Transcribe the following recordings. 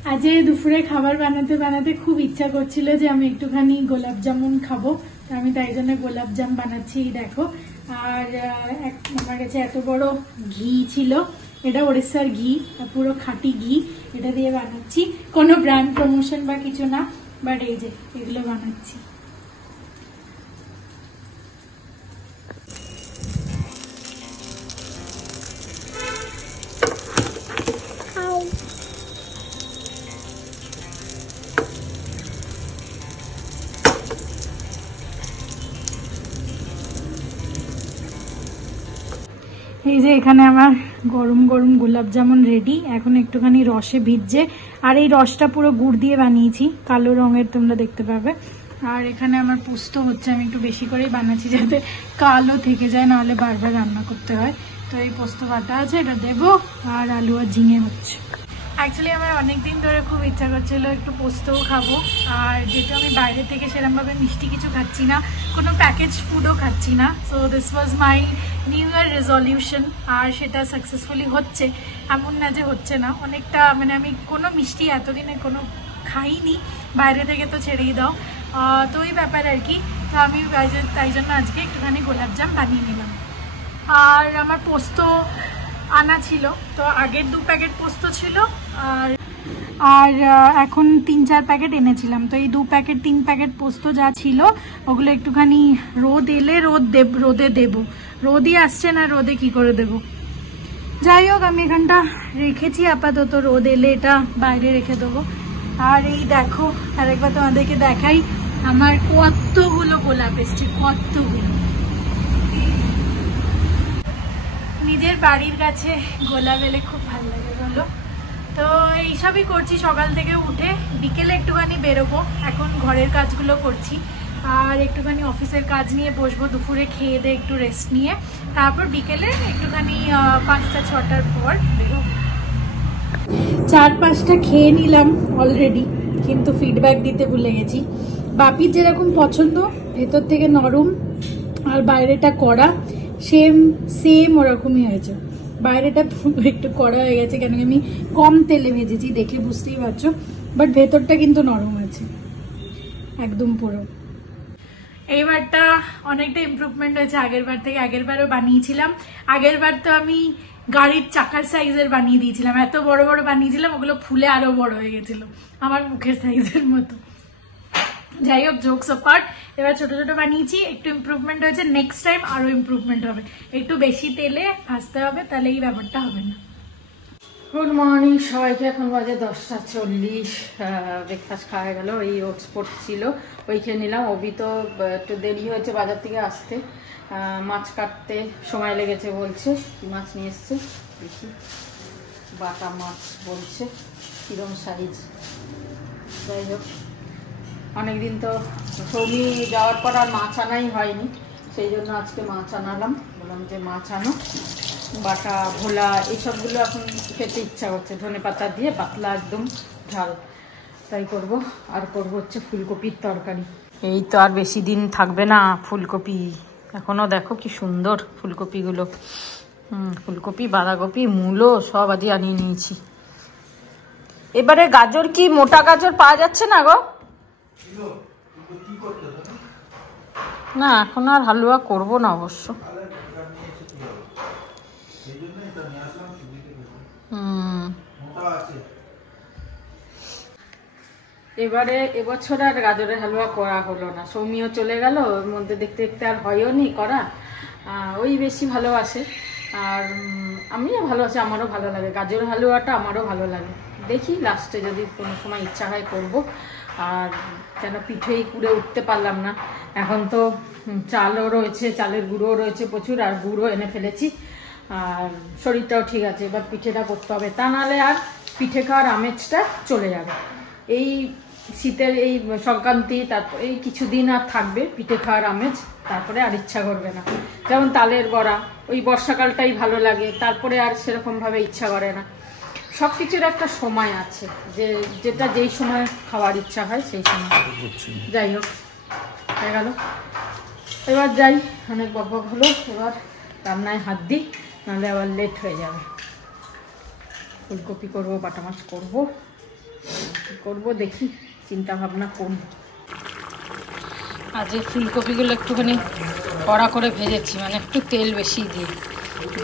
आज दुपुरे खाबार बानाते बानाते खूब इच्छा करछिलो जे आमी एकटुखानी गोलाप जामुन खाबो आमी ताई जन्य गोलाप जाम बानाচ্ছি देखो और আমার কাছে এত বড় ঘি ছিল এটা ওড়িশার ঘি পুরো খাঁটি ঘি এটা দিয়ে বানাচ্ছি কোনো ব্র্যান্ড প্রমোশন বা কিছু না বাট এই যে এগুলো বানাচ্ছি এই যে এখানে আমার গরম গরম গোলাপ জামুন রেডি এখন একটুখানি রসে ভিজছে আর এই রসটা পুরো গুড় দিয়ে বানিয়েছি কালো রঙের তোমরা দেখতে পাবে আর এখানে আমার পোস্ত হচ্ছে আমি একটু বেশি করেই বানাচ্ছি যাতে কালো থেকে যায় না হলে বারবার রান্না করতে হয় তো এই পোস্ত বাটা আছে এটা দেবো আর আলু আর ঝিঙে হচ্ছে অ্যাকচুয়ালি আমার অনেকদিন ধরে খুব ইচ্ছা করছিল একটু পোস্তও খাবো আর যেহেতু আমি বাইরে থেকে সেরকমভাবে মিষ্টি কিছু খাচ্ছি না কোনো প্যাকেজ ফুডও খাচ্ছি না so this was my new year resolution আর সেটা সাকসেসফুলি হচ্ছে এমন না যে হচ্ছে না অনেকটা মানে আমি কোনো মিষ্টি এতদিনে কোনো খাইনি বাইরে থেকে তো ছেড়েই দাও তো ওই ব্যাপার আর কি তো আমি তাই জন্য আজকে একটুখানি গোলাপ জাম বানিয়ে নিলাম আর আমার পোস্ত আনা ছিল তো আগের 2 প্যাকেট পোস্ত ছিল আর এখন 3-4 প্যাকেট এনেছিলাম তো এই 2 প্যাকেট 3 প্যাকেট পোস্ত যা ছিল ওগুলো একটুখানি রোদ এলে রোদে দেব রোদই আসছে না রোদে কি করে দেব যাই হোক আমি এখানটা রেখেছি আপাতত রোদ এলে এটা বাইরে রেখে দেবো আর এই দেখো আরেকবার তোমাদেরকে দেখাই আমার কতগুলো গোলাপ এসছে কতগুলো নিজের বাড়ির কাছে গোলাপ এলে খুব ভালো লাগে বলো তো এইসবই করছি সকাল থেকে উঠে বিকেলে একটুখানি বেরোবো এখন ঘরের কাজগুলো করছি আর একটুখানি অফিসের কাজ নিয়ে বসবো দুপুরে খেয়ে দিয়ে একটু রেস্ট নিয়ে তারপর বিকেলে একটুখানি 5টা-6টার পর বেরোবো 4-5টা খেয়ে নিলাম অলরেডি কিন্তু ফিডব্যাক দিতে ভুলে গেছি বাপির যেরকম পছন্দ ভেতর থেকে নরম আর বাইরেটা কড়া সেম ওরকমই হয়েছে বাইরেটা একটু কড়া হয়ে গেছে কেন আমি কম তেলে ভেজেছি দেখে বুঝতেই পারছো বাট ভেতরটা কিন্তু নরম আছে একদম পুরো এইবারটা অনেকটা ইমপ্রুভমেন্ট হয়েছে আগের বার থেকে আগের বারও বানিয়েছিলাম আগের বার তো আমি গাড়ির চাকার সাইজের বানিয়ে দিয়েছিলাম এত বড় বড় বানিয়েছিলাম ওগুলো ফুলে আরো বড় হয়ে গেছিল আমার মুখের সাইজের মতো যাই হোক জোকস অ্যাপার্ট এবার ছোট ছোট বানিয়েছি একটু ইমপ্রুভমেন্ট হয়েছে নেক্সট টাইম আরো ইমপ্রুভমেন্ট হবে একটু বেশি তেলে ভাজতে হবে তাহলে এই ব্যাপারটা হবে না গুড মর্নিং সবাইকে এখন বাজে 10:40 ব্রেকফাস্ট খাওয়া গেল এই ওটস ছিল ওই খেয়ে নিলাম অবি তো একটু দেরি হয়েছে বাজার থেকে আসতে মাছ কাটতে সময় লেগেছে বলছে কি মাছ নিয়ে এসছে দেখি বাটা মাছ বলছে কিরম সাইজ যাই হোক অনেকদিন তো সৌমি যাওয়ার পর আর মাছ আনাই হয়নি সেই জন্য আজকে মাছ আনালাম বললাম যে মাছ আনো বাটা ভোলা এইসবগুলো এখন খেতে ইচ্ছা হচ্ছে ধনেপাতা দিয়ে পাতলা একদম ঝাল তাই করব আর করব হচ্ছে ফুলকপির তরকারি এই তো আর বেশি দিন থাকবে না ফুলকপি এখনো দেখো কি সুন্দর ফুলকপিগুলো ফুলকপি বাঁধাকপি মূলো সব আজই আনিয়ে নিয়েছি এবারে গাজর কি মোটা গাজর পাওয়া যাচ্ছে না গো না এখন আর হালুয়া করব না অবশ্য এবারে এবছর আর গাজরের হালুয়া করা হলো না সৌমিও চলে গেল ওর মধ্যে দেখতে দেখতে আর হয়ও নি করা ওই বেশি ভালোবাসে আর আমিও ভালোবাসি আমারও ভালো লাগে গাজর হালুয়াটা আমারও ভালো লাগে দেখি লাস্টে যদি কোনো সময় ইচ্ছা হয় করব আর কেন পিঠেই কুড়ে উঠতে পারলাম না এখন তো চালও রয়েছে চালের গুঁড়োও রয়েছে প্রচুর আর গুঁড়ো এনে ফেলেছি আর শরীরটাও ঠিক আছে এবার পিঠেটা করতে হবে তা নাহলে আর পিঠে খাওয়ার আমেজটা চলে যাবে এই শীতের এই সংক্রান্তি তারপর এই কিছুদিন আর থাকবে পিঠে খাওয়ার আমেজ তারপরে আর ইচ্ছা করবে না যেমন তালের বড়া ওই বর্ষাকালটাই ভালো লাগে তারপরে আর সেরকমভাবে ইচ্ছা করে না সব কিছুর একটা সময় আছে যে যেটা যেই সময় খাওয়ার ইচ্ছা হয় সেই সময় যাই হোক হয়ে গেল এবার যাই অনেক বকবক হলো এবার রান্নায় হাত দিই নাহলে আবার লেট হয়ে যাবে ফুলকপি করবো বাটা মাছ করবো করব দেখি, চিন্তা ভাবনা করব। আজ এই ফুলকপিগুলো একটুখানি কড়া করে ভেজেছি, মানে একটু তেল বেশি দিয়ে।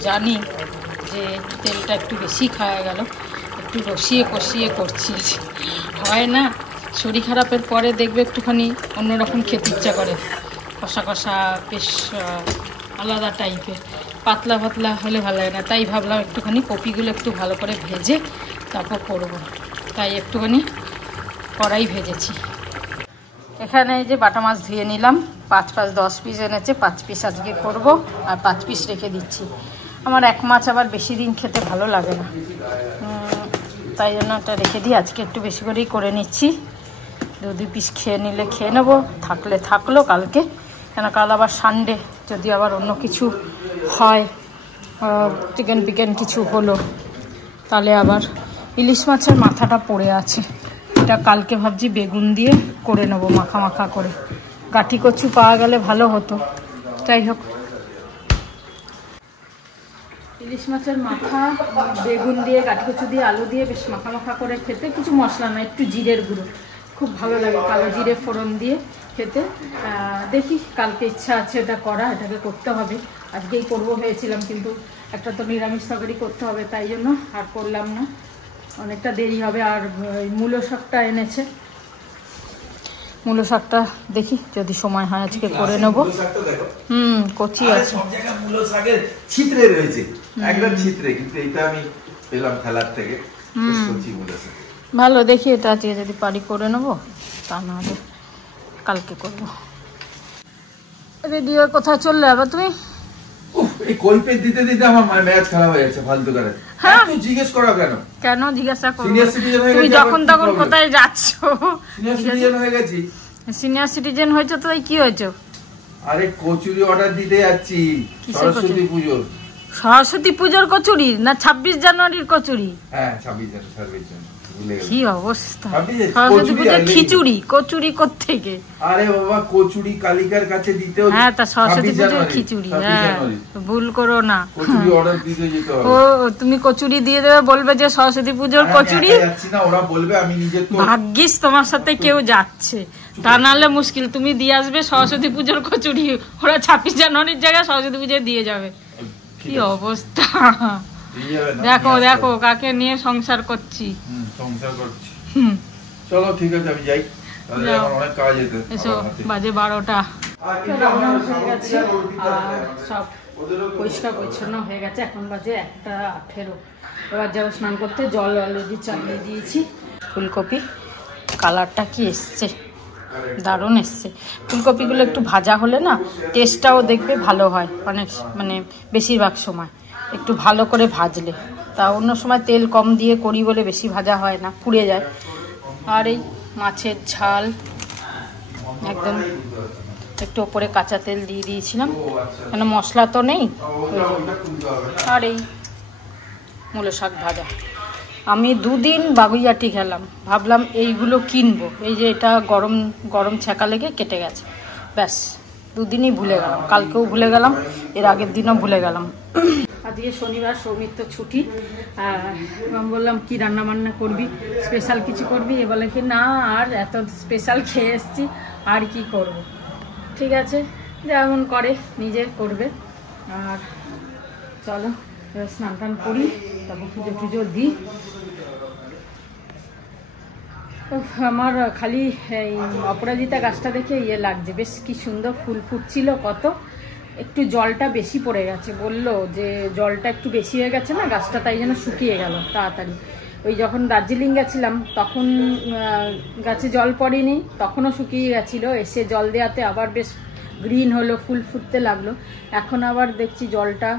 জানি যে তেলটা একটু বেশি খাওয়া গেল, একটু রসিয়ে কষিয়ে করছি। হয় না, শরীর খারাপের পরে দেখবে একটুখানি অন্যরকম খেতে ইচ্ছা করে, কষা কষা বেশ আলাদা টাইপের। পাতলা পাতলা হলে ভালো লাগে না, তাই ভাবলাম একটুখানি কপিগুলো একটু ভালো করে ভেজে তারপর করব। তাই একটুখানি কড়াই ভেজেছি। এখানে যে বাটা মাছ ধুয়ে নিলাম, 5-10 পিস এনেছে, 5 পিস আজকে করব আর 5 পিস রেখে দিচ্ছি। আমার এক মাছ আবার বেশি দিন খেতে ভালো লাগে না, তাই জন্য ওটা রেখে দিই। আজকে একটু বেশি করেই করে নিচ্ছি। 2 পিস খেয়ে নিলে খেয়ে নেবো, থাকলে থাকলো কালকে, কেন কাল আবার সানডে, যদি আবার অন্য কিছু হয়, চিকেন পিকেন কিছু হলো, তাহলে আবার ইলিশ মাছের মাথাটা পড়ে আছে, এটা কালকে ভাবছি বেগুন দিয়ে করে নেবো মাখা মাখা করে। গাঠি কচু পাওয়া গেলে ভালো হতো। যাই হোক, ইলিশ মাছের মাথা বেগুন দিয়ে, গাঠি কচু দিয়ে, আলু দিয়ে বেশ মাখা মাখা করে খেতে, কিছু মশলা না, একটু জিরের গুঁড়ো, খুব ভালো লাগে কালো জিরে ফোড়ন দিয়ে খেতে। দেখি কালকে ইচ্ছা আছে এটা করা, এটাকে করতে হবে। আজকেই করবো হয়েছিলাম, কিন্তু একটা তো নিরামিষ তরকারি করতে হবে, তাই জন্য আর করলাম না, অনেকটা দেরি হবে। আর মূলো শাকটা এনেছে, মূলো শাকটা দেখি যদি সময় হয় আজকে করে নেবো। কচি আছে, সব জায়গায় মূলো শাকের ছিত্রে রয়েছে, একদম ছিত্রে, কিন্তু এটা আমি পেলাম খেলার থেকে, কচি মূলো শাক ভালো। দেখি এটা আজকে যদি পারি করে নেবো, তা না হলে কালকে করবো। রেডি হয়ে কোথায় চললে আবার তুমি? এই কলপেট দিতে দিতে আমার ম্যাচ খারাপ হয়ে যাচ্ছে ফালতু করে। তুই জিজ্ঞেস করা কেন? কেন জিজ্ঞাসা করবো? সিনিয়র সিটিজেন হয়ে তুমি গেছি, যখন তখন কোথায় যাচ্ছ? সিনিয়র সিটিজেন হয়ে গেছি। সিনিয়র সিটিজেন হয়েছে তো কি হয়েছে? আরে কচুরি অর্ডার দিতে যাচ্ছি সরস্বতী পুজোর। সরস্বতী পুজোর কচুরি না 26 জানুয়ারির কচুরি? হ্যাঁ 26 জানুয়ারি। কি অবস্থা, সরস্বতী পুজোর খিচুড়ি, কচুরি কোত্থেকে? আরে বাবা, কচুরি কালিকার কাছে দিতেও, হ্যাঁ তা সরস্বতী পুজোর খিচুড়ি, হ্যাঁ ভুল করো না। কচুরি অর্ডার দিতে যেতে হবে। ও তুমি কচুরি দিয়ে দেবে, বলবে যে সরস্বতী পুজোর কচুরি। যাচ্ছি না, ওরা বলবে আমি নিজে তো। ভাগ্যিস তোমার সাথে কেউ যাচ্ছে, তা নাহলে মুশকিল। তুমি দিয়ে আসবে সরস্বতী পুজোর কচুরি, ওরা 26 জানুয়ারির জায়গায় সরস্বতী পুজোয় দিয়ে যাবে। কি অবস্থা, দেখো দেখো কাকে নিয়ে সংসার করছি। সংসার করছি। চলো ঠিক আছে, আমি যাই, তাহলে আমার অনেক কাজ আছে। এসো, বাজে 12টা। রান্না হয়ে গেছে আর সব পরিষ্কার পরিচ্ছন্ন হয়ে গেছে। এখন বাজে 1:18। এবার যাবো স্নান করতে। জল অলরেডি চালিয়ে দিয়েছি। ফুলকপি কালারটা কি এসছে, দারুণ এসছে। ফুলকপিগুলো একটু ভাজা হলে না টেস্টটাও দেখবে ভালো হয়, মানে বেশিরভাগ সময় একটু ভালো করে ভাজলে। তা অন্য সময় তেল কম দিয়ে করি বলে বেশি ভাজা হয় না, পুড়ে যায়। আর এই মাছের ঝাল একদম একটু ওপরে কাঁচা তেল দিয়ে দিয়েছিলাম, কেন মশলা তো নেই। আর এই মূলো শাক ভাজা। আমি 2 দিন বাগুইয়াটি খেলাম, ভাবলাম এইগুলো কিনবো, এই যে এটা গরম গরম ছ্যাঁকা লেগে কেটে গেছে, ব্যাস 2 দিনই ভুলে গেলাম। কালকেও ভুলে গেলাম, এর আগের দিনও ভুলে গেলাম। আজকে শনিবার, সৌমিত্র ছুটি। আমি বললাম কি রান্না বান্না করবি, স্পেশাল কিছু করবি? এ বলে কি না, আর এত স্পেশাল খেয়ে এসছি, আর কি করব। ঠিক আছে, যেমন করে নিজে করবে। আর চলো স্নান টান করি, তারপর পুজো টুজো দিই। আমার খালি এই অপরাজিতা গাছটা দেখে ইয়ে লাগছে, বেশ কি সুন্দর ফুল ফুটছিল কত। একটু জলটা বেশি পড়ে গেছে, বললো যে জলটা একটু বেশি হয়ে গেছে না গাছটা, তাই জন্য শুকিয়ে গেল তাড়াতাড়ি। ওই যখন দার্জিলিং গেছিলাম তখন গাছে জল পড়েনি, তখনও শুকিয়ে গেছিলো। এসে জল দেওয়াতে আবার বেশ গ্রিন হলো, ফুল ফুটতে লাগলো। এখন আবার দেখছি জলটা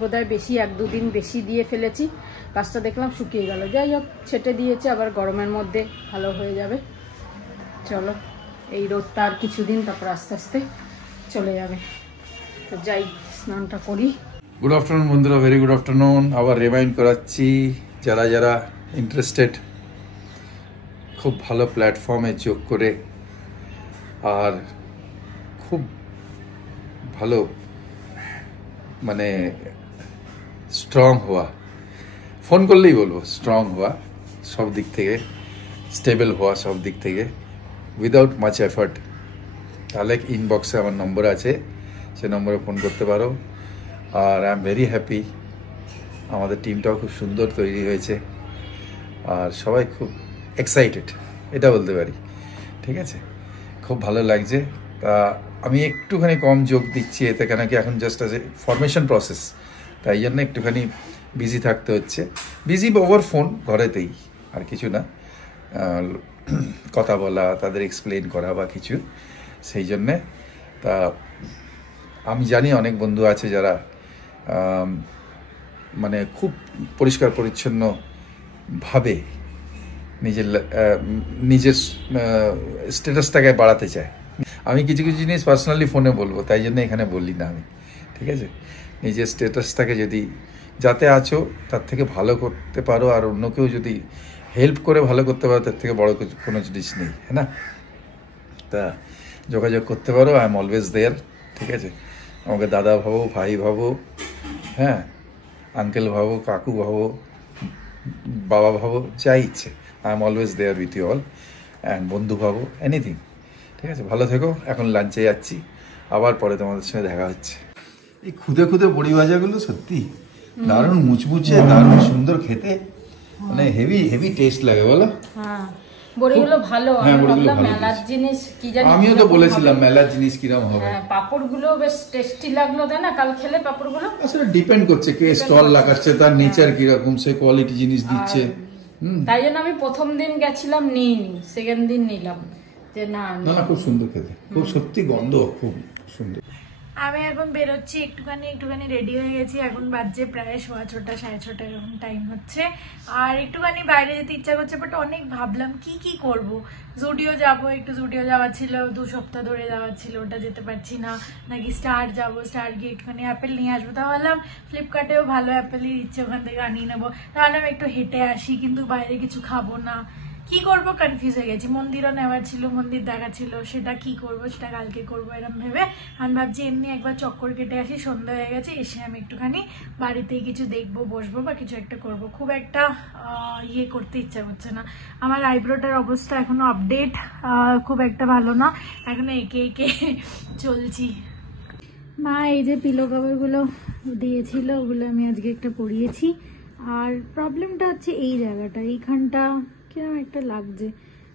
বোধহয় বেশি, 1-2 দিন বেশি দিয়ে ফেলেছি, গাছটা দেখলাম শুকিয়ে গেল। যাই হোক, ছেটে দিয়েছে, আবার গরমের মধ্যে ভালো হয়ে যাবে। চলো, এই রোদটা আর কিছুদিন, তারপর আস্তে আস্তে চলে যাবে। তো যাই, স্নানটা করি। গুড আফটারনুন বন্ধুরা, ভেরি গুড আফটারনুন। আবার রিমাইন্ড করাচ্ছি, যারা যারা ইন্টারেস্টেড, খুব ভালো প্ল্যাটফর্মে যোগ করে আর খুব ভালো মানে স্ট্রং হওয়া, ফোন করলেই বলবো স্ট্রং হওয়া সব দিক থেকে, স্টেবল হওয়া সব দিক থেকে উইদাউট মাচ এফার্ট, তাহলে ইনবক্সে আমার নম্বর আছে, সে নম্বরে ফোন করতে পারো। আর আই এম ভেরি হ্যাপি, আমাদের টিমটাও খুব সুন্দর তৈরি হয়েছে আর সবাই খুব এক্সাইটেড, এটা বলতে পারি। ঠিক আছে, খুব ভালো লাগছে। তা আমি একটুখানি কম যোগ দিচ্ছি এতে, কেন কি এখন জাস্ট আছে ফরমেশন প্রসেস, তাই জন্য একটুখানি বিজি থাকতে হচ্ছে। বিজি ওভার ফোন, ঘরেতেই, আর কিছু না, কথা বলা, তাদের এক্সপ্লেন করা বা কিছু, সেই জন্যে। তা আমি জানি অনেক বন্ধু আছে যারা মানে খুব পরিষ্কার পরিচ্ছন্নভাবে নিজের স্ট্যাটাসটাকে বাড়াতে চায়। আমি কিছু কিছু জিনিস পার্সোনালি ফোনে বলবো, তাই জন্য এখানে বললি না আমি। ঠিক আছে, নিজের স্ট্যাটাসটাকে যদি যাতে আছো তার থেকে ভালো করতে পারো, আর অন্যকেও যদি হেল্প করে ভালো করতে পারো, তার থেকে বড় কোনো জিনিস নেই, হ্যাঁ না? তা যোগাযোগ করতে পারো, আই এম অলওয়েজ দেয়ার। ঠিক আছে, আমাকে দাদা ভাবো, ভাই ভাবো, হ্যাঁ, আঙ্কেল ভাবো, কাকু ভাবো, বাবা ভাবো, যা ইচ্ছে, I am always there with you all. And বন্ধু ভাবো, এনিথিং। ঠিক আছে, ভালো থেকো। এখন লাঞ্চে যাচ্ছি, আবার পরে তোমাদের সঙ্গে দেখা হচ্ছে। এই খুদে খুদে বড়ি ভাজাগুলো সত্যি দারুণ মুচমুচে, দারুণ সুন্দর খেতে, মানে হেভি হেভি টেস্ট লাগে, বলো? হ্যাঁ, বড়িগুলো ভালো। হ্যাঁ, আমি বড়িগুলো ভাবলাম ভালো মেলার জিনিস কি জানি, আমিও তো বলেছিলাম মেলার জিনিস কিরকম হবে। হ্যাঁ, পাপড়গুলো বেশ টেস্টি লাগলো, তাই না? কাল খেলে পাপড়গুলো। আসলে ডিপেন্ড করছে কে স্টল লাগাচ্ছে, তার নেচার কিরকম, সে কোয়ালিটি জিনিস দিচ্ছে। তাই জন্য আমি প্রথম দিন গেছিলাম নিইনি, সেকেন্ড দিন নিলাম, যে না না না, খুব সুন্দর খেতে, খুব সত্যি গন্ধ খুব সুন্দর। আমি এখন বেরোচ্ছি, একটুখানি রেডি হয়ে গেছি। এখন বাজছে প্রায় 6:15 6:30 এরকম টাইম হচ্ছে। আর একটুখানি বাইরে যেতে ইচ্ছা করছে, বাট অনেক ভাবলাম কি করব। জুডিও যাবো, একটু জুডিও যাওয়ার ছিল, 2 সপ্তাহ ধরে যাওয়ার ছিল, ওটা যেতে পারছি না। নাকি স্টার যাবো, স্টার গিয়ে একটুখানি অ্যাপেল নিয়ে আসবো। তাহলে ফ্লিপকার্টেও ভালো অ্যাপেলই দিচ্ছে, ওখান থেকে আনিয়ে নেবো। তাহলে আমি একটু হেঁটে আসি, কিন্তু বাইরে কিছু খাবো না, কি করব কনফিউজ হয়ে গেছি। মন্দিরও নেওয়ার ছিল, মন্দির দেখা ছিল, সেটা কি করব, সেটা কালকে করবো এরকম ভেবে আমি ভাবছি এমনি একবার চক্কর কেটে আসি। সন্ধ্যা হয়ে গেছে, এসে আমি একটুখানি বাড়িতেই কিছু দেখবো, বসবো বা কিছু একটা করব। খুব একটা ইয়ে করতে ইচ্ছা করছে না। আমার আইব্রোটার অবস্থা এখনো আপডেট খুব একটা ভালো না, এখনো এঁকে এঁকে চলছি। মা এই যে পিলো কভারগুলো দিয়েছিল, ওগুলো আমি আজকে একটা পরিয়েছি। আর প্রবলেমটা হচ্ছে এই জায়গাটা, এইখানটা কিরকম একটা লাগছে,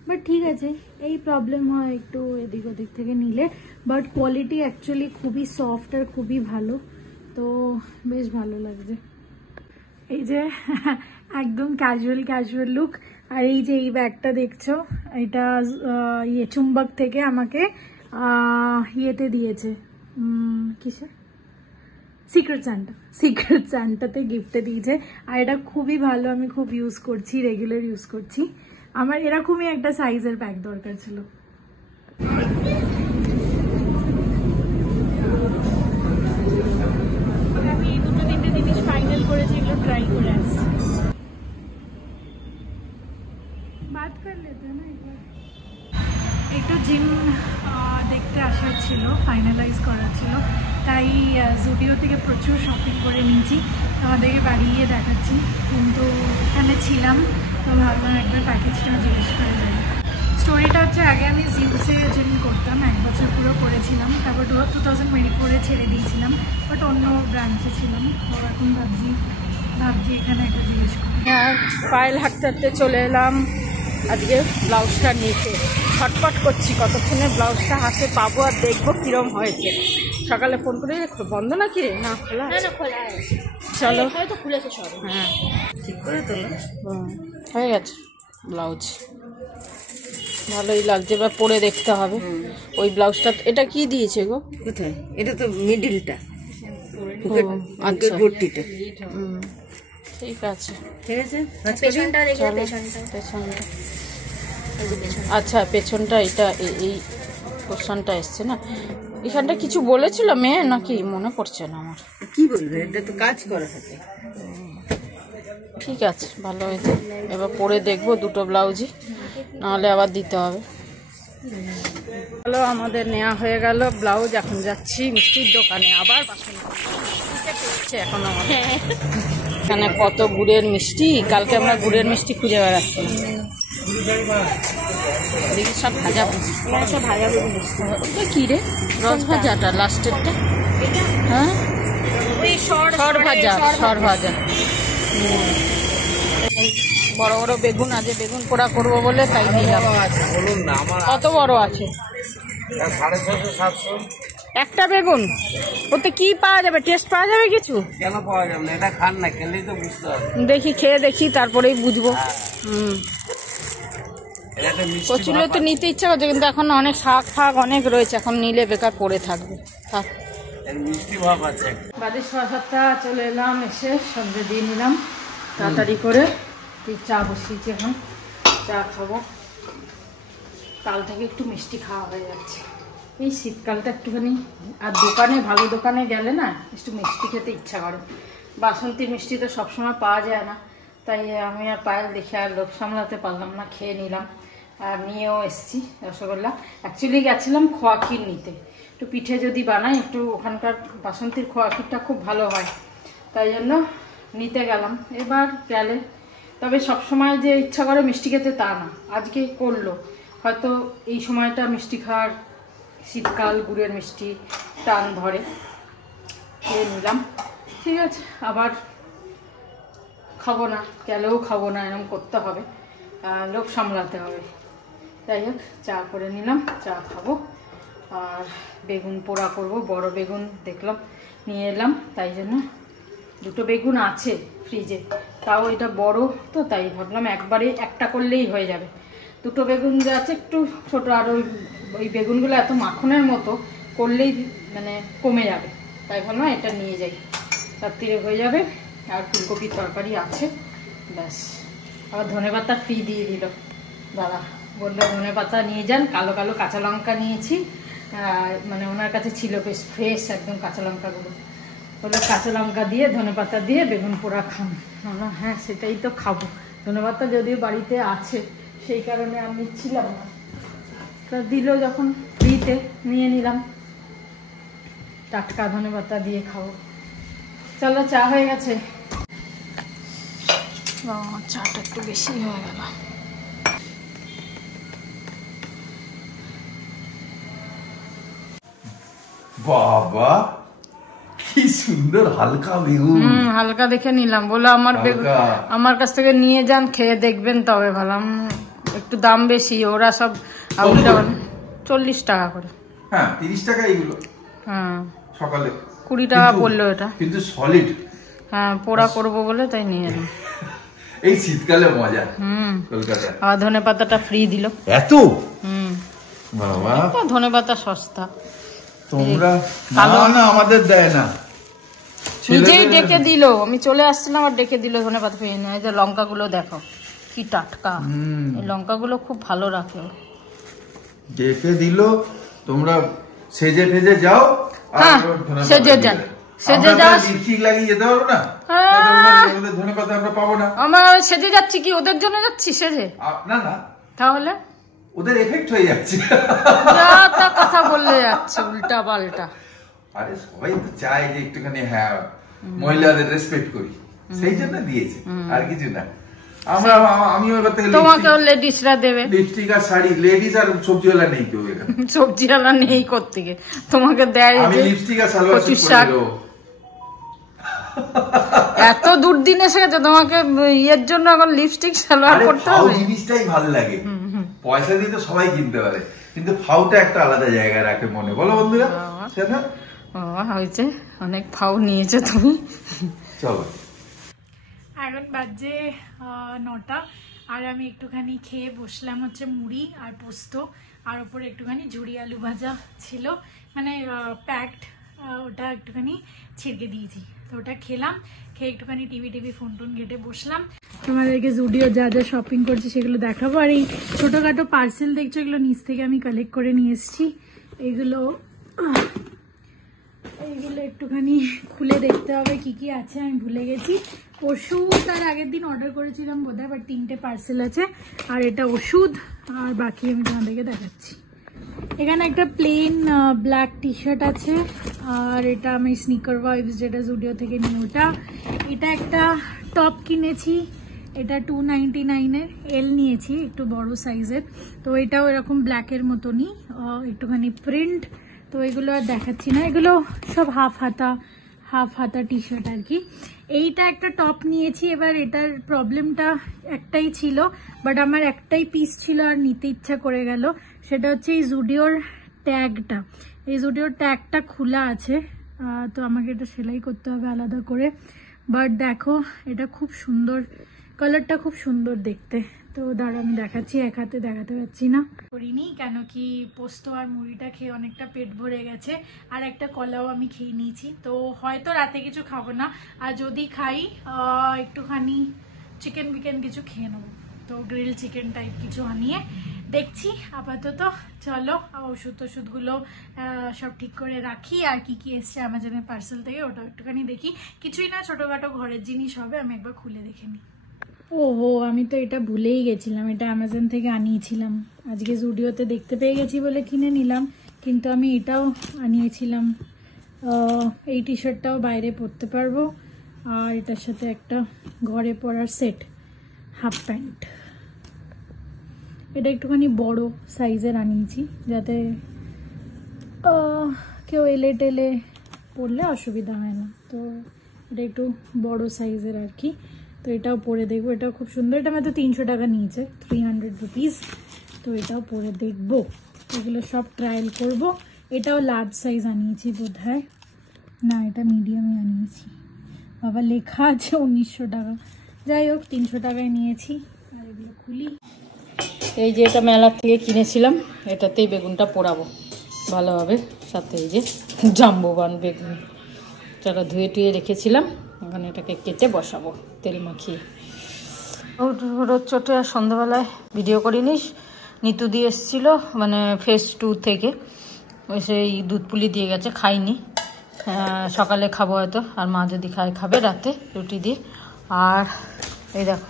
বাট ঠিক আছে, এই প্রবলেম হয় একটু এদিক ওদিক থেকে নিলে। বাট কোয়ালিটি অ্যাকচুয়ালি খুবই সফট আর খুবই ভালো, তো বেশ ভালো লাগছে। এই যে একদম ক্যাজুয়াল লুক। আর এই যে এই ব্যাগটা দেখছো, এটা চুম্বক থেকে আমাকে ইয়েতে দিয়েছে, কিসে, সিক্রেট স্যান্টাতে গিফটে দিয়েছে। আর এটা খুবই ভালো, আমি খুব ইউজ করছি, রেগুলার ইউজ করছি। আমার এরকমই একটা সাইজের ব্যাগ দরকার ছিল। আমি 2-3টে জিনিস ফাইনাল করেছি, এগুলো ট্রাই করে আসছি। বাত কর লেতে না একবার। একটু জিম দেখতে আসার ছিল, ফাইনালাইজ করার ছিল, তাই জুডিও থেকে প্রচুর শপিং করে নিয়েছি। তোমাদেরকে বাড়ি গিয়ে দেখাচ্ছি, কিন্তু এখানে ছিলাম তো ভাবলাম একবার প্যাকেজটা জিজ্ঞেস করে যাই। স্টোরিটা হচ্ছে, আগে আমি জিমসে জিম করতাম, 1 বছর পুরো করেছিলাম, তারপর 2024 ছেড়ে দিয়েছিলাম, বাট অন্য ব্রাঞ্চে ছিলাম। তো এখন ভাবছি এখানে একটা জিজ্ঞেস করি। হ্যাঁ, পায়েল হাঁটতে হাঁটতে চলে এলাম আজকে ব্লাউজটা নিতে। ছটপট করছি কতক্ষণে ব্লাউজটা হাতে পাবো আর দেখবো কিরম হয়েছে। সকালে ফোন করে বন্ধ না কি রে, না খোলা আছে, চলো হয়তো খুলেছে সব। হ্যাঁ, ঠিক করে তোলো, হয়ে গেছে ব্লাউজ, ভালোই লাগছে, এবার পরে দেখতে হবে। ওই ব্লাউজটা এটা কি দিয়েছে গো? কোথায়? এটা তো মিডিলটা, আচ্ছা, ভর্তিটা। ঠিক আছে, ঠিক আছে। পেছনটা দেখে, পেছনটা, আচ্ছা পেছনটা, এটা এই পোর্শনটা এসছে না। এখানটা কিছু বলেছিল মেয়ে নাকি, মনে পড়ছে না আমার। কি বলবে, এটা তো কাজ করা থাকে। ঠিক আছে, ভালো হয়েছে। এবার পরে দেখবো দুটো ব্লাউজই, নাহলে আবার দিতে হবে। হলো, আমাদের নেওয়া হয়ে গেল ব্লাউজ। এখন যাচ্ছি মিষ্টির দোকানে, আবার বাসন এখন এখানে কত গুড়ের মিষ্টি, কালকে আমরা গুড়ের মিষ্টি খুঁজে বেড়াচ্ছি। দেখি সব ভাজা ভুজি, সব ভাজা ভুজি। ওটা কি রে, রস ভাজাটা লাস্টেরটা? হ্যাঁ, ওই সর ভাজা, সর ভাজা। বড় বড় বেগুন আছে, বেগুন পোড়া করবো বলে তাই নিলাম। কত বড় আছে? 650-700। একটা বেগুন, ওতে কি পাওয়া যাবে? টেস্ট পাওয়া যাবে কিছু? কেন পাওয়া যাবে না? এটা খান না, খেলেই তো বুঝতে হবে। দেখি, খেয়ে দেখি, তারপরেই বুঝবো। এটাতে মিষ্টি কচুলো তো নিতে ইচ্ছা করছে, কিন্তু এখন অনেক শাক ফাক অনেক রয়েছে, এখন নিলে বেকার পড়ে থাকবে। থাক, এর মিষ্টি ভাব আছে। বাড়ির 6-7টা চলে এলাম, এসে সন্ধ্যে দিয়ে নিলাম তাড়াতাড়ি করে। চা বসিয়েছি, এখন চা খাবো। কাল থেকে একটু মিষ্টি খাওয়া হয়ে যাচ্ছে, এই শীতকালটা একটুখানি। আর দোকানে, ভালো দোকানে গেলে না একটু মিষ্টি খেতে ইচ্ছা করে। বাসন্তী মিষ্টি তো সবসময় পাওয়া যায় না, তাই আমি আর পায়েল দেখে আর লোভ সামলাতে পারলাম না, খেয়ে নিলাম। আর নিয়েও এসছি রসগোল্লা। অ্যাকচুয়ালি গেছিলাম খোয়া ক্ষীর নিতে, একটু পিঠে যদি বানাই, একটু ওখানকার বাসন্তীর খোয়া ক্ষীরটা খুব ভালো হয়, তাই জন্য নিতে গেলাম। এবার গেলে, তবে সবসময় যে ইচ্ছা করে মিষ্টি খেতে তা না, আজকে করলো। হয়তো এই সময়টা মিষ্টি খাওয়ার, শীতকাল, গুড়ের মিষ্টি টান ধরে, খেয়ে নিলাম। ঠিক আছে, আবার খাবো না, গেলেও খাবো না, এরকম করতে হবে, লোভ সামলাতে হবে। যাই হোক, চা করে নিলাম, চা খাবো। আর বেগুন পোড়া করব, বড় বেগুন দেখলাম, নিয়ে এলাম, তাই জন্য। দুটো বেগুন আছে ফ্রিজে, তাও এটা বড় তো, তাই ভাবলাম একবারে একটা করলেই হয়ে যাবে। দুটো বেগুন যে আছে একটু ছোট, আর ওই বেগুনগুলো এত মাখনের মতো করলেই মানে কমে যাবে, তাই ভাবলাম এটা নিয়ে যাই, রাত্রিরে হয়ে যাবে। আর ফুলকপির তরকারি আছে, ব্যাস। আবার ধনেপাতা ফ্রি দিয়ে দিল দাদা, বললো ধনেপাতা নিয়ে যান। কালো কালো কাঁচা লঙ্কা নিয়েছি, মানে ওনার কাছে ছিল বেশ ফ্রেশ একদম কাঁচা লঙ্কাগুলো। বললো কাঁচা লঙ্কা দিয়ে ধনেপাতা দিয়ে বেগুন পোড়া খান। আমরা হ্যাঁ, সেটাই তো খাবো। ধনেপাতা যদিও বাড়িতে আছে, সেই কারণে আমি নিচ্ছিলাম না, তা দিল যখন ফ্রিতে, নিয়ে নিলাম। টাটকা ধনেপাতা দিয়ে খাবো। চলো, চা হয়ে গেছে। চাটা একটু বেশি হয়ে গেল। বাবা কি সুন্দর হালকা বেগুন। হালকা দেখে নিলাম, বলে আমার বেগুন আমার কাছ থেকে নিয়ে যান, খেয়ে দেখবেন তবে ভালো। একটু দাম বেশি, ওরা সব 40 টাকা করে। হ্যাঁ, 30 টাকা এইগুলো। হ্যাঁ, সকালে 20 টাকা পড়লো এটা, কিন্তু সলিড। হ্যাঁ, পোড়া করবো বলে তাই নিয়ে এলাম। এই শীতকালে মজা কলকাতা। আর ধনে পাতাটা ফ্রি দিল এত। বাবা, ধনে পাতা সস্তা। তোমরা না, আমাদের দেয় না, নিজেই ডেকে দিল। আমি চলে আসছিলাম আর ডেকে দিল ধনে পাতা পেয়ে নেয়। যে লঙ্কাগুলো দেখো কি টাটকা, এই লঙ্কাগুলো খুব ভালো রাখে। ডেকে দিল, তোমরা সেজে ফেজে যাও। হ্যাঁ, সেজে যান, সেজে যাও। লিপস্টিক লাগিয়ে যেতে পারবো না, ধনে পাতা আমরা পাবো না। আমরা সেজে যাচ্ছি কি ওদের জন্য যাচ্ছি সেজে? না না, তাহলে ওদের এফেক্ট হয়ে যাচ্ছে। যা তা কথা বললে যাচ্ছে উল্টা পাল্টা। আরে সবাই তো চায় যে একটুখানি, হ্যাঁ, মহিলাদের রেসপেক্ট করি, সেই জন্য দিয়েছে, আর কিছু না। আমিও এবার থেকে তোমাকেও লেডিসরা দেবে লিপস্টিক আর শাড়ি। লেডিস আর সবজিওয়ালা নেই কেউ এখানে, সবজিওয়ালা নেই কোত্থেকে, তোমাকে দেয়। আমি লিপস্টিক আর সালোয়ার স্যুট পরে দেবো। এত দুর্দিন এসে গেছে, তোমাকে ইয়ের জন্য এখন লিপস্টিক সালোয়ার পরতে হবে। জিনিসটাই ভালো লাগে, পয়সা দিয়ে তো সবাই কিনতে পারে, কিন্তু ফাউটা একটা আলাদা জায়গায় রাখে মনে, বলো বন্ধুরা? হয়েছে, অনেক ফাউ নিয়েছে তুমি। চলো, এখন বাজে 9টা, আর আমি একটুখানি খেয়ে বসলাম হচ্ছে মুড়ি আর পোস্ত, আর ওপরে একটুখানি ঝুড়ি আলু ভাজা ছিল, মানে প্যাকড, ওটা একটুখানি ছিড়কে দিয়েছি, তো ওটা খেলাম। খেয়ে একটুখানি টিভি ফোন ঘেটে বসলাম। তোমাদেরকে জুডিও যা যা শপিং করছি সেগুলো দেখাবো। আর এই ছোটোখাটো পার্সেল দেখছো, এগুলো নিচ থেকে আমি কালেক্ট করে নিয়ে এসেছি। এইগুলো একটুখানি খুলে দেখতে হবে কি কি আছে, আমি ভুলে গেছি। ওষুধ তার আগের দিন অর্ডার করেছিলাম বোধহয়, বাট 3টে পার্সেল আছে। আর এটা ওষুধ, আর বাকি আমি তোমাদেরকে দেখাচ্ছি। এখানে একটা প্লেন ব্ল্যাক টি শার্ট আছে, আর এটা আমি স্নিকার ভাইবস যেটা জুডিও থেকে নিই ওটা। এটা একটা টপ কিনেছি, এটা 299-এর এল নিয়েছি, একটু বড় সাইজের। তো এটাও এরকম ব্ল্যাকের মতনই, একটুখানি প্রিন্ট। তো এগুলো আর দেখাচ্ছি না, এগুলো সব হাফ হাতা টি শার্ট আর কি। এইটা একটা টপ নিয়েছি। এবার এটার প্রবলেমটা একটাই ছিল, বাট আমার একটাই পিস ছিল আর নিতে ইচ্ছা করে গেল। সেটা হচ্ছে এই জুডিওর ট্যাগটা। এই জুডিওর ট্যাগটা খোলা আছে, তো আমাকে এটা সেলাই করতে হবে আলাদা করে। বাট দেখো এটা খুব সুন্দর, কালারটা খুব সুন্দর দেখতে। তো দাঁড়া আমি দেখাচ্ছি, এক হাতে দেখাতে পারছি না, করিনি কেন কি পোস্ত আর মুড়িটা খেয়ে অনেকটা পেট ভরে গেছে, আর একটা কলাও আমি খেয়ে নিয়েছি। তো হয়তো রাতে কিছু খাবো না, আর যদি খাই একটুখানি চিকেন বিকেন কিছু খেয়ে নেবো। তো গ্রিল চিকেন টাইপ কিছু আনিয়ে দেখছি। আপাতত চলো ওষুধগুলো সব ঠিক করে রাখি, আর কি কি এসছে অ্যামাজনের পার্সেল থেকে ওটা একটুখানি দেখি। কিছুই না, ছোটোখাটো ঘরের জিনিস হবে, আমি একবার খুলে দেখে নিই। ওহো, আমি তো এটা ভুলেই গেছিলাম, এটা অ্যামাজন থেকে আনিয়েছিলাম। আজকে জুডিওতে দেখতে পেয়ে গেছি বলে কিনে নিলাম, কিন্তু আমি এটাও আনিয়েছিলাম। এই টি শার্টটাও বাইরে পরতে পারবো, আর এটার সাথে একটা ঘরে পরার সেট, হাফ প্যান্ট। এটা একটুখানি বড় সাইজের আনিয়েছি, যাতে কেউ এলে টেলে পরলে অসুবিধা হয় না। তো এটা একটু বড় সাইজের আর কি। তো এটাও পরে দেখবো, এটাও খুব সুন্দর। এটা মাত্র 300 টাকা নিয়েছে, 300 রুপিস। তো এটাও পরে দেখবো, এগুলো সব ট্রায়াল করব। এটাও লার্জ সাইজ আনিয়েছি বোধহয়, না এটা মিডিয়ামে আনিয়েছি। বাবা লেখা আছে 1900 টাকা, যাই হোক 300 টাকায় নিয়েছি। আর এগুলো খুলি। এই যে এটা মেলার থেকে কিনেছিলাম, এটাতেই বেগুনটা পোড়াবো ভালোভাবে। সাথে এই যে জাম্বোবান বেগুন, যারা ধুয়ে টুয়ে রেখেছিলাম, এখন এটাকে কেটে বসাবো তেল মাখিয়ে। রোদ চটে আর সন্ধ্যাবেলায় ভিডিও করিনি। নিতু দিয়ে এসেছিল, মানে ফেস 2 থেকে, ওই সেই দুধ পুলি দিয়ে গেছে, খাইনি। সকালে খাবো হয়তো, আর মা যদি খাবে রাতে রুটি দিয়ে। আর এই দেখো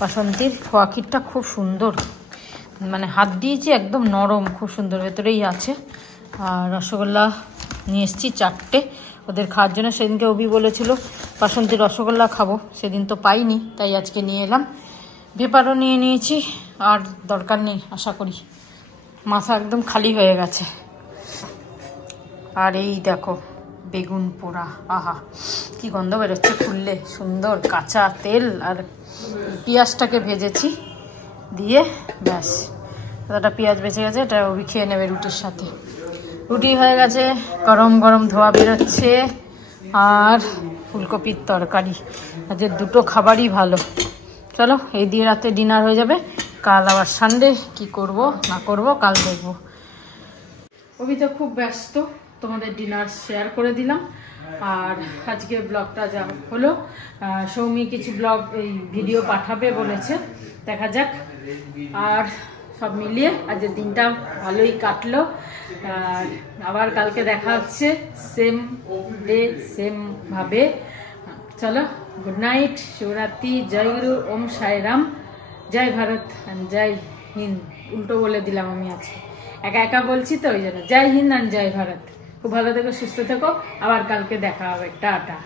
বাসন্তীর খোয়া ক্ষীরটা খুব সুন্দর, মানে হাত দিয়েছি একদম নরম, খুব সুন্দর ভেতরেই আছে। আর রসগোল্লা নিয়ে এসেছি 4টে ওদের খাওয়ার জন্য। সেদিনকে অভি বলেছিল বাসন্তীর রসগোল্লা খাবো, সেদিন তো পাইনি, তাই আজকে নিয়ে এলাম। ভেপারও নিয়ে নিয়েছি, আর দরকার নেই আশা করি, মাথা একদম খালি হয়ে গেছে। আর এই দেখো বেগুন পোড়া, আহা কি গন্ধ বেরোচ্ছে, খুললে সুন্দর কাঁচা তেল। আর পেঁয়াজটাকে ভেজেছি দিয়ে, ব্যাস একটা পেঁয়াজ বেঁচে গেছে, এটা ওই খেয়ে নেবে রুটির সাথে। রুটি হয়ে গেছে, গরম গরম ধোয়া বেরোচ্ছে। আর ফুলকপির তরকারি, আজ দুটো খাবারই ভালো। চলো এই দিয়ে রাতে ডিনার হয়ে যাবে। কাল আবার সানডে, কি করব না করব কাল দেখবো। অভি তো খুব ব্যস্ত, তোমাদের ডিনার শেয়ার করে দিলাম। আর আজকে ব্লগটা যা হলো, সৌমি কিছু এই ভিডিও পাঠাবে বলেছে, দেখা যাক। আর সব মিলিয়ে আজকের দিনটা ভালোই কাটলো। আর আবার কালকে দেখা হচ্ছে সেম ডে সেম ভাবে। চলো, গুড নাইট, শিবরাত্রি, জয় গুরু, ওম সাই রাম, জয় ভারত, জয় হিন্দ। উল্টো বলে দিলাম আমি আজকে, একা একা বলছি তো ওই জন্য। জয় হিন্দ আর জয় ভারত। খুব ভালো থেকো, সুস্থ থেকো, আবার কালকে দেখা হবে। টাটা।